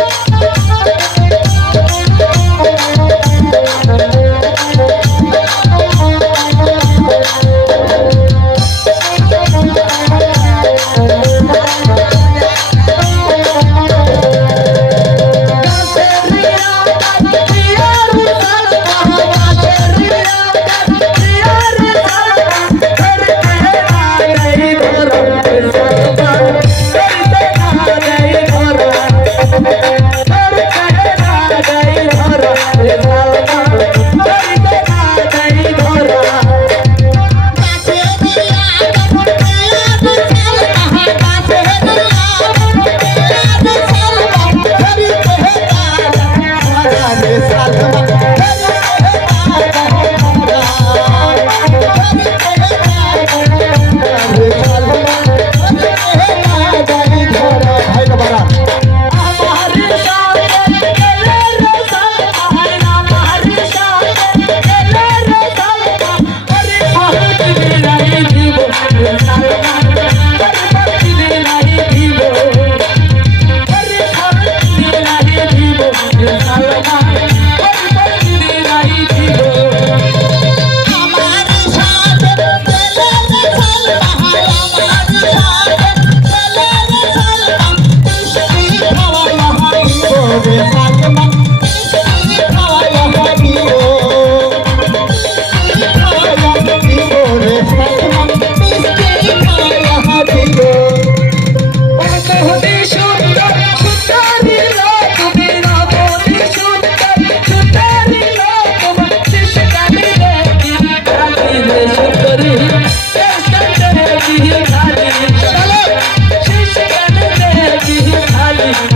Thank you.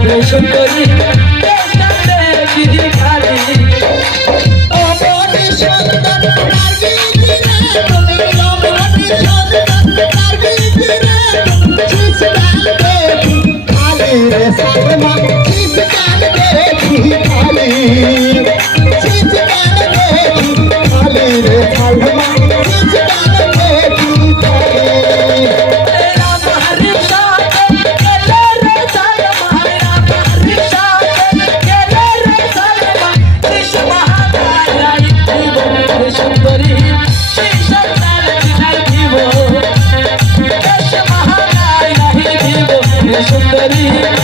তোমার কেশে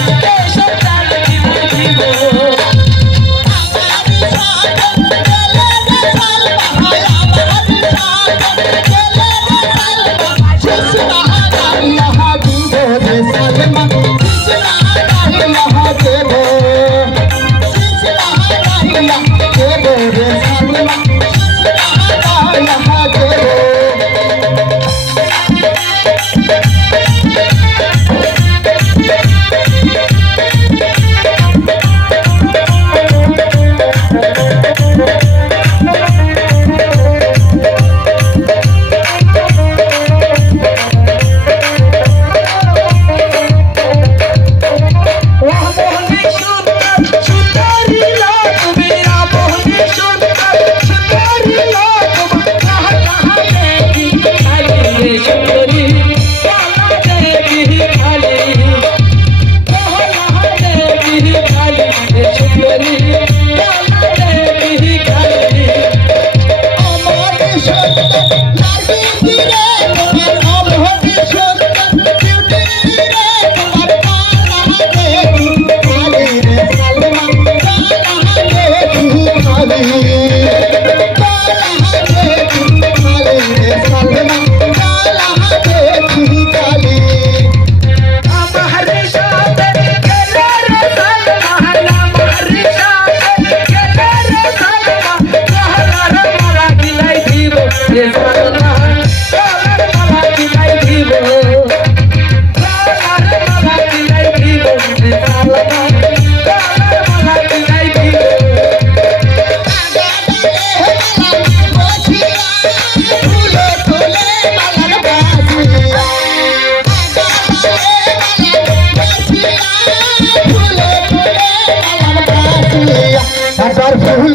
Yeah.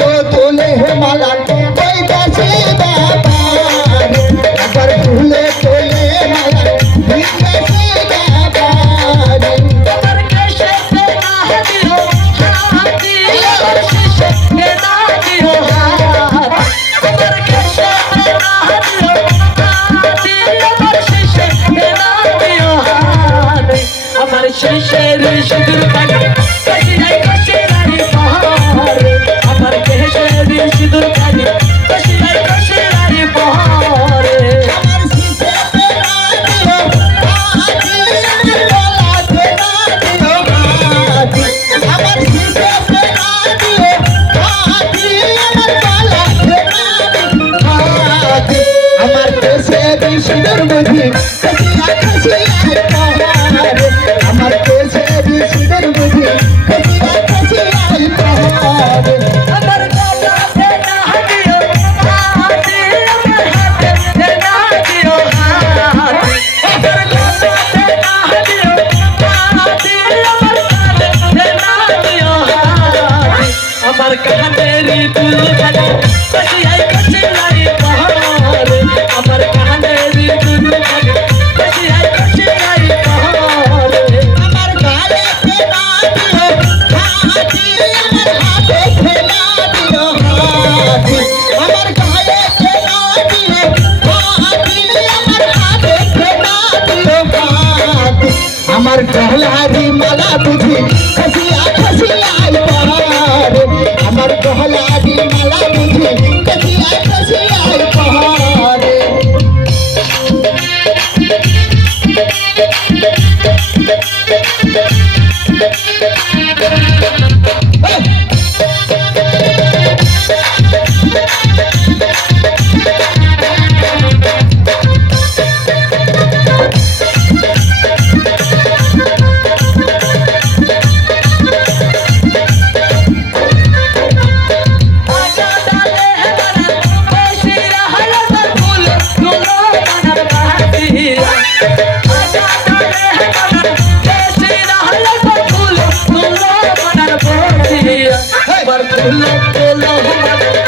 বলো।